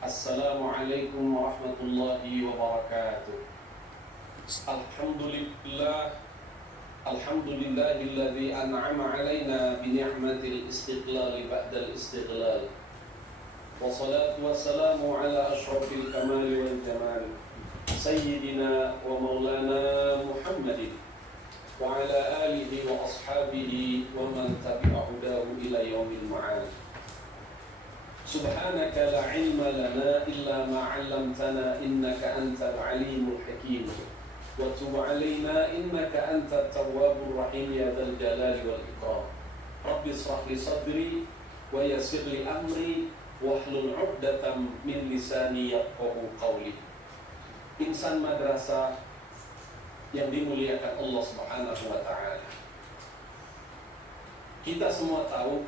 Assalamualaikum warahmatullahi wabarakatuh. Alhamdulillahilladzi an'ama 'alaina bi ni'matil istiqlal ba'dal istiqlal. Wassalatu wassalamu ala asyrafil kamali wal jamal sayyidina wa maulana Muhammadin wa ala alihi wa ashabihi wa man tabi'a hudahu ila yaumil ma'ad. Subhanaka la ilma lana illa ma 'allamtana innaka antal alimul hakim wa tub 'alaina innaka antat tawwabur rahim ya dzal jalali wal ikram. Rabbi shrah li sadri wa yassir li amri wahlul 'uqdatam min lisani yafqahu qawli. Insan madrasah yang dimuliakan Allah Subhanahu wa taala. Kita semua tahu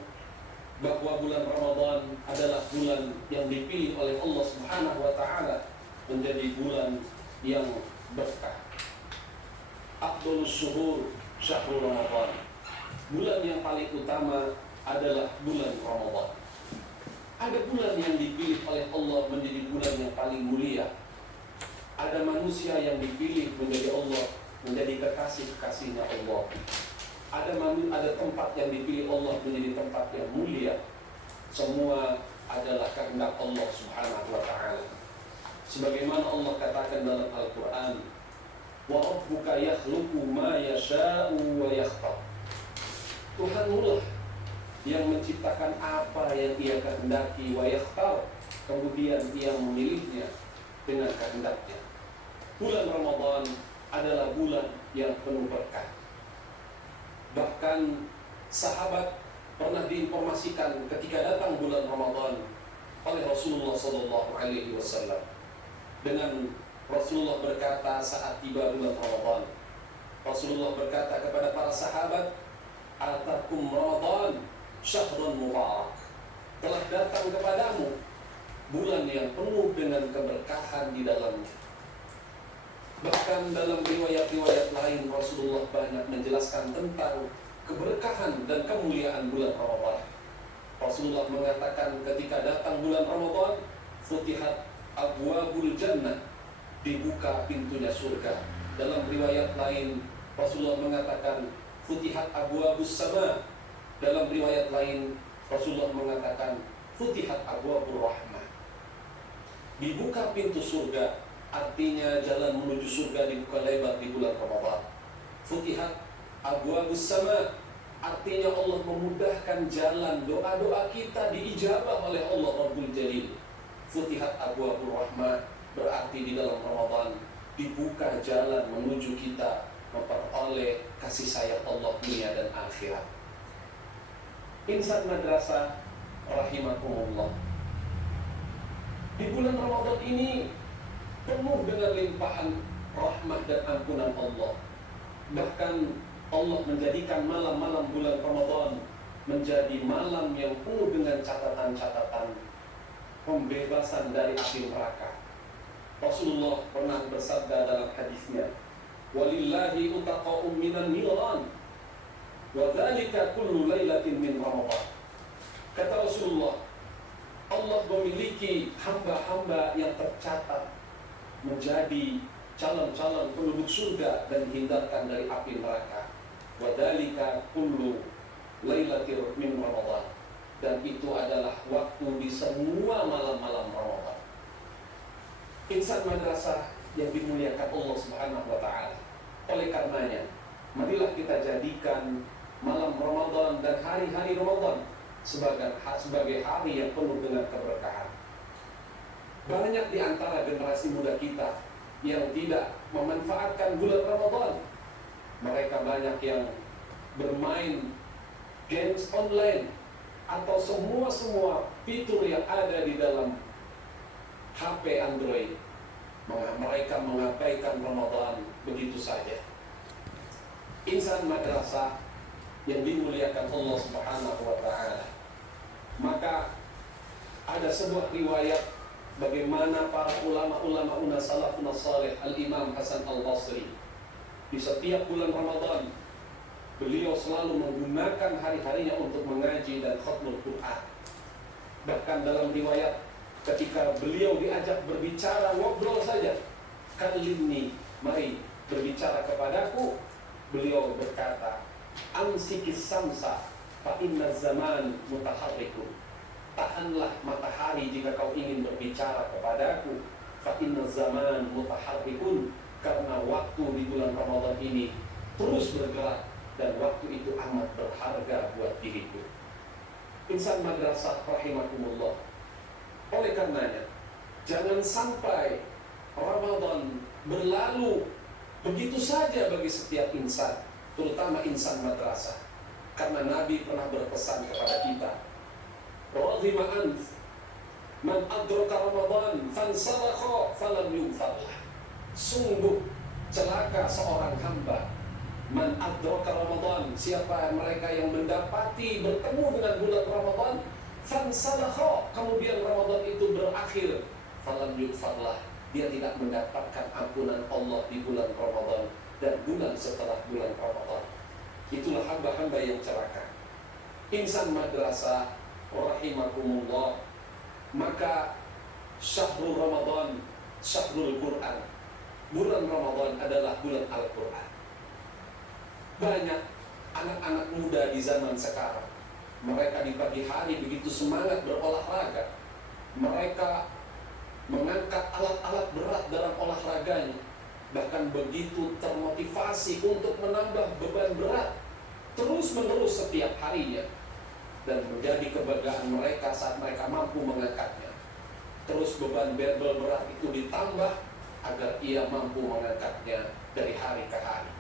bahwa bulan Ramadan adalah bulan yang dipilih oleh Allah Subhanahu wa taala menjadi bulan yang berkah. Afdhalus syuhur syahrul Ramadan. Bulan yang paling utama adalah bulan Ramadan. Ada bulan yang dipilih oleh Allah menjadi bulan yang paling mulia. Ada manusia yang dipilih menjadi Allah, menjadi kekasih-kekasihnya Allah. Ada tempat yang dipilih Allah menjadi tempat yang mulia. Semua adalah kehendak Allah Subhanahu wa taala. Sebagaimana Allah katakan dalam Al-Qur'an, "Wa rabbuka yakhluqu ma yasha'u wa yakhtar." Tuhanmu lah yang menciptakan apa yang Ia kehendaki, wa yakhtar, kemudian Ia memilihnya dengan kehendaknya. Bulan Ramadan adalah bulan yang penuh berkah. Bahkan sahabat pernah diinformasikan ketika datang bulan Ramadan oleh Rasulullah SAW. Dengan Rasulullah berkata saat tiba bulan Ramadan, Rasulullah berkata kepada para sahabat, "Atakum Ramadan syahrun mubarak." Telah datang kepadamu bulan yang penuh dengan keberkahan di dalamnya. Bahkan dalam riwayat-riwayat lain Rasulullah banyak menjelaskan tentang keberkahan dan kemuliaan bulan Ramadan. Rasulullah mengatakan ketika datang bulan Ramadan, futihat abwabul jannah, dibuka pintunya surga. Dalam riwayat lain Rasulullah mengatakan futihat abwabus sama. Dalam riwayat lain Rasulullah mengatakan futihat abwabur rahmah. Dibuka pintu surga, artinya jalan menuju surga dibuka lebar di bulan Ramadan. Futihat abwabus sama, artinya Allah memudahkan jalan doa-doa kita diijabah oleh Allah Rabbul Jalil. Futihat abwabur rahmah, berarti di dalam Ramadan dibuka jalan menuju kita memperoleh kasih sayang Allah dunia dan akhirat. Insan madrasah rahimakumullah, di bulan Ramadan ini penuh dengan limpahan rahmat dan ampunan Allah. Bahkan Allah menjadikan malam-malam bulan Ramadan menjadi malam yang penuh dengan catatan-catatan pembebasan dari api neraka. Rasulullah pernah bersabda dalam hadisnya, "Walillahi utaqa'um minan niran, wa dzalika kullu lailatin min Ramadan." Kata Rasulullah, Allah memiliki hamba-hamba yang tercatat menjadi calon-calon penduduk surga dan dihindarkan dari api neraka. Wadhalika kullu lailatir min Ramadan, dan itu adalah waktu di semua malam-malam Ramadan. Insan madrasah yang dimuliakan Allah Subhanahu wa taala. Oleh karenanya, marilah kita jadikan malam Ramadan dan hari-hari Ramadan sebagai hari yang penuh dengan keberkahan. Banyak di antara generasi muda kita yang tidak memanfaatkan bulan Ramadan. Mereka banyak yang bermain games online atau semua fitur yang ada di dalam HP Android. Mereka mengabaikan Ramadan begitu saja. Insan madrasah yang dimuliakan Allah Subhanahu wa taala. Maka ada sebuah riwayat bagaimana para ulama salafun salih, Al-Imam Hasan Al-Basri, di setiap bulan Ramadan beliau selalu menggunakan hari-harinya untuk mengaji dan khatmul Quran. Bahkan dalam riwayat ketika beliau diajak berbicara, ngobrol saja, kalimni, mari berbicara kepadaku, beliau berkata, amsikis samsa fa inna zaman mutaharrikun. Tahanlah matahari jika kau ingin berbicara kepadaku, fa inna zaman mutaharrikun, karena waktu di bulan Ramadan ini terus bergerak dan waktu itu amat berharga buat diriku. Insan madrasah rahimakumullah. Oleh karenanya, jangan sampai Ramadan berlalu begitu saja bagi setiap insan, terutama insan madrasah. Karena Nabi pernah berpesan kepada kita, radhima anf man adraka Ramadan fansalakha falam yughfarlah. Sungguh celaka seorang hamba, man adraka Ramadan, siapa mereka yang mendapati bertemu dengan bulan Ramadan, fansalakha, kemudian Ramadan itu berakhir, falam yughfarlah, dia tidak mendapatkan ampunan Allah di bulan Ramadan dan bulan setelah bulan Ramadan. Itulah hamba-hamba yang celaka. Insan madrasah rahimakumullah, maka syahrul Ramadan, syahrul Quran, bulan Ramadan adalah bulan Al-Quran. Banyak anak-anak muda di zaman sekarang, mereka di pagi hari begitu semangat berolahraga, mereka mengangkat alat-alat berat dalam olahraganya, bahkan begitu termotivasi untuk menambah beban berat terus-menerus setiap harinya, dan menjadi kebanggaan mereka saat mereka mampu mengangkatnya. Terus beban barbel berat itu ditambah agar ia mampu mengangkatnya dari hari ke hari.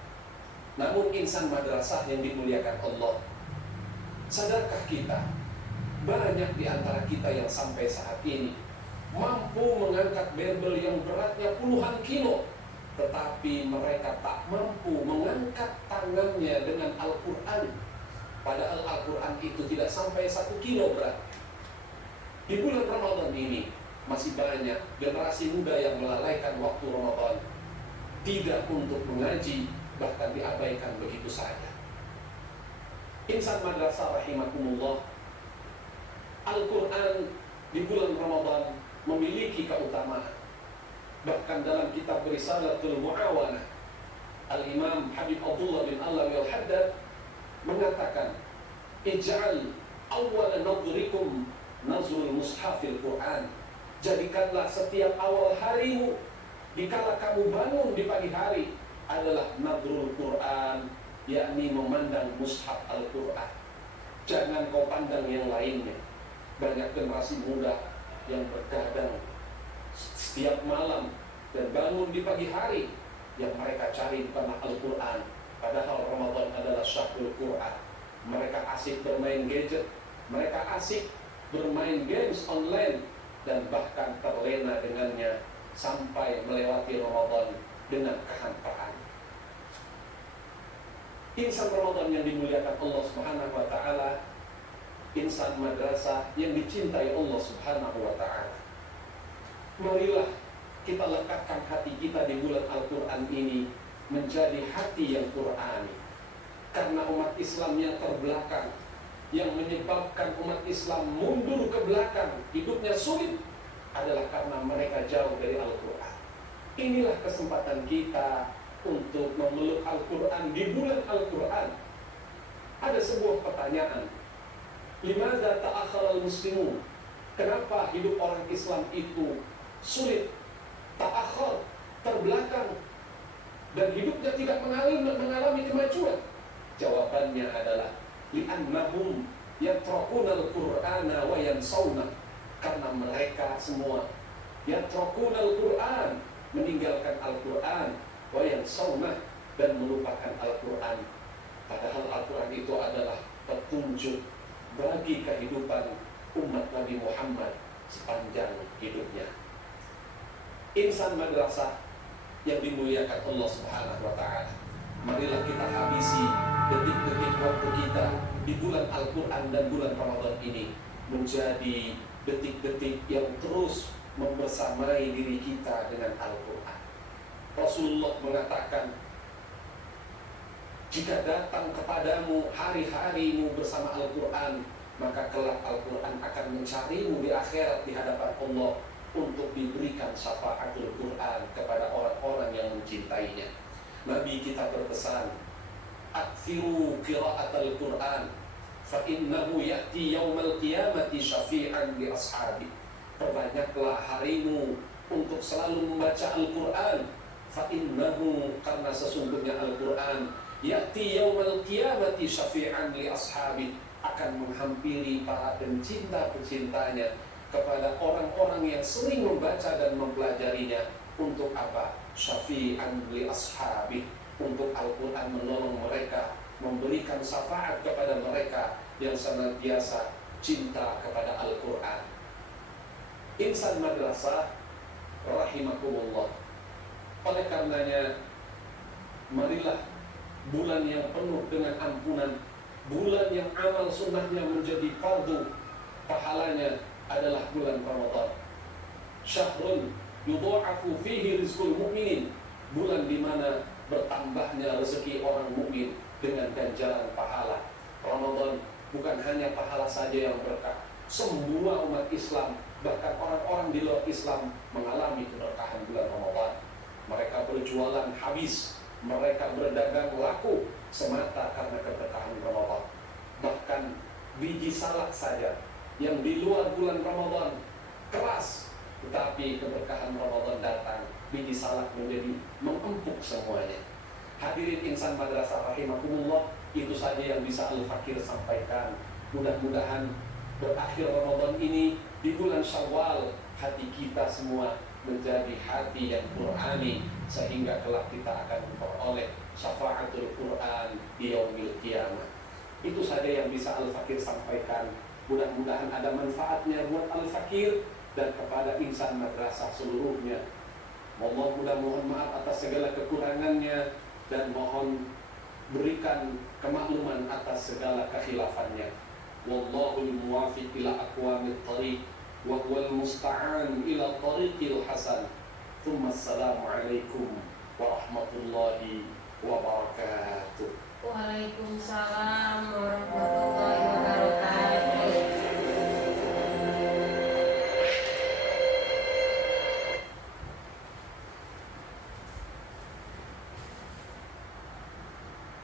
Namun insan madrasah yang dimuliakan Allah, sadarkah kita, banyak di antara kita yang sampai saat ini mampu mengangkat barbel yang beratnya puluhan kilo, tetapi mereka tak mampu mengangkat tangannya dengan Al-Quran, padahal Al-Quran itu tidak sampai 1 kilo berat. Di bulan Ramadan ini masih banyak generasi muda yang melalaikan waktu Ramadan, tidak untuk mengaji, bahkan diabaikan begitu saja. Insan madrasah rahimakumullah, Al-Quran di bulan Ramadan memiliki keutamaan. Bahkan dalam kitab Risalatul Mu'awanah, Al-Imam Habib Abdullah bin Alawi Al-Haddad mengatakan, ij'al awwal nadrikum nazrul mushafil Quran. Jadikanlah setiap awal harimu, dikala kamu bangun di pagi hari, adalah nadrul Quran, yakni memandang mushaf Al-Quran. Jangan kau pandang yang lainnya. Banyak generasi muda yang bergadang setiap malam dan bangun di pagi hari, yang mereka cari bukanlah Al-Quran, padahal Ramadan adalah syahrul Quran. Mereka asik bermain gadget, mereka asik bermain games online, dan bahkan terlena dengannya sampai melewati Ramadan dengan kehampaan. Insan Ramadan yang dimuliakan Allah Subhanahu wa Ta'ala, insan madrasah yang dicintai Allah Subhanahu wa Ta'ala, marilah kita lekatkan hati kita di bulan Al-Quran ini menjadi hati yang Qurani. Karena umat Islam yang terbelakang, yang menyebabkan umat Islam mundur ke belakang, hidupnya sulit, adalah karena mereka jauh dari Al-Quran. Inilah kesempatan kita untuk memeluk Al-Quran di bulan Al-Quran. Ada sebuah pertanyaan, limadza ta'akhkhara al-muslimun? Kenapa hidup orang Islam itu sulit, ta'akhkhar, terbelakang, dan hidupnya tidak mengalami kemajuan? Jawabannya adalah li'annahum yatrakuna al-Qur'ana wa yansawna. Karena mereka semua yatrakuna al-Qur'an, meninggalkan Al-Quran, wa yansawna, dan melupakan Al-Quran. Padahal Al-Quran itu adalah petunjuk bagi kehidupan umat Nabi Muhammad sepanjang hidupnya. Insan madrasah yang dimuliakan Allah Subhanahu wa Ta'ala, marilah kita habisi detik-detik waktu kita di bulan Al-Quran dan bulan Ramadan ini menjadi detik-detik yang terus membersamai diri kita dengan Al-Quran. Rasulullah mengatakan, jika datang kepadamu hari-harimu bersama Al-Quran, maka kelak Al-Quran akan mencarimu di akhirat di hadapan Allah untuk diberikan syafaatul Quran kepada orang-orang yang mencintainya. Nabi kita berpesan, "Aktsiru qira'atal Quran, fa innahu ya'ti yaumal qiyamati syafi'an li ashabi." Perbanyaklah harimu untuk selalu membaca Al-Quran, fa innahu, karena sesungguhnya Al-Quran ya'ti yaumal qiyamati syafi'an li ashabi, akan menghampiri para pencinta-pecintanya kepada orang-orang yang sering membaca dan mempelajarinya. Untuk apa? Syafi'an li ashabi, untuk Al-Quran menolong mereka, memberikan syafaat kepada mereka yang senantiasa cinta kepada Al-Quran. Insan madrasah rahimakumullah, oleh karenanya marilah bulan yang penuh dengan ampunan, bulan yang amal sunnahnya menjadi fardu, pahalanya adalah bulan Ramadan. Syahrun yudha'afu fihi rizqul mu'minin, bulan di mana bertambahnya rezeki orang mukmin dengan ganjaran pahala. Ramadan bukan hanya pahala saja yang berkah, semua umat Islam, bahkan orang-orang di luar Islam mengalami keberkahan bulan Ramadan. Mereka berjualan habis, mereka berdagang laku semata karena keberkahan Ramadan. Bahkan biji salak saja yang di luar bulan Ramadan keras, tetapi keberkahan Ramadan datang, biji salak menjadi mengempuk semuanya. Hadirin insan madrasah rahimakumullah, itu saja yang bisa Al-Fakir sampaikan. Mudah-mudahan berakhir Ramadan ini di bulan Syawal, hati kita semua menjadi hati yang Qur'ani, sehingga kelak kita akan memperoleh syafaatul Qur'an di yaumil qiyamah. Itu saja yang bisa Al-Fakir sampaikan. Mudah-mudahan ada manfaatnya buat Al-Fakir dan kepada insan madrasah seluruhnya. Mohon maaf atas segala kekurangannya, dan mohon berikan kemakluman atas segala kekhilafannya. Wallahul muwafiq ila aqwamit thariq wa huwal musta'an ila tariqil hasan. Assalamu alaikum warahmatullahi wabarakatuh. Waalaikumsalam warahmatullahi wabarakatuh.